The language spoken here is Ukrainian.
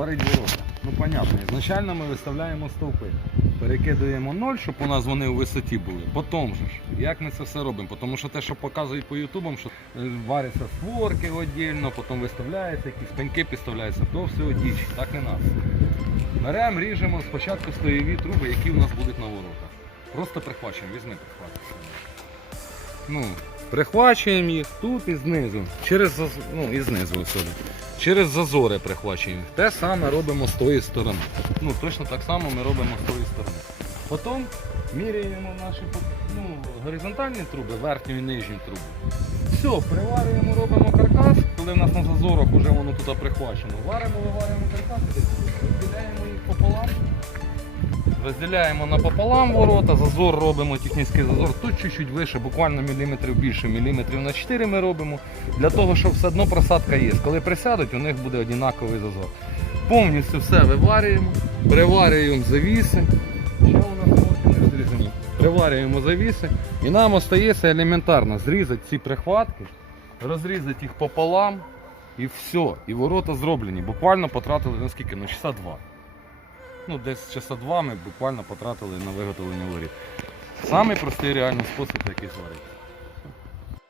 сварити ворота. Ну, понятно, ізначально ми виставляємо стовпи. Перекидуємо ноль, щоб у нас вони у висоті були. Потім же ж, як ми це все робимо? Тому що те, що показують по ютубам, що е, варяться створки віддільно, потім виставляються, якісь пеньки підставляються, то все одіч, так не треба. Беремо, ріжемо спочатку стоєві труби, які у нас будуть на воротах. Просто прихвачуємо, візьми прихватку. Ну, прихвачуємо їх тут і знизу. Через ну, і знизу сюди. Через зазори прихвачуємо. Те саме робимо з тої сторони. Ну, точно так само ми робимо з тої сторони. Потім міряємо наші ну, горизонтальні труби, верхню і нижню трубу. Все, приварюємо, робимо каркас, коли в нас на зазорах вже воно туди прихвачено. Варимо, виварюємо каркас. Розділяємо напополам ворота, зазор робимо технічний зазор. Тут чуть-чуть вище, буквально міліметрів більше, міліметрів на 4 ми робимо. Для того, щоб все одно просадка є. Коли присядуть, у них буде однаковий зазор. Повністю все виварюємо, приварюємо завіси. Приварюємо завіси. І нам остається елементарно зрізати ці прихватки, розрізати їх пополам і все. І ворота зроблені. Буквально потратили наскільки? Ну, часа два. Ну, десь часа два ми буквально потратили на виготовлення воріт. Самий простий реальний спосіб, який зварити.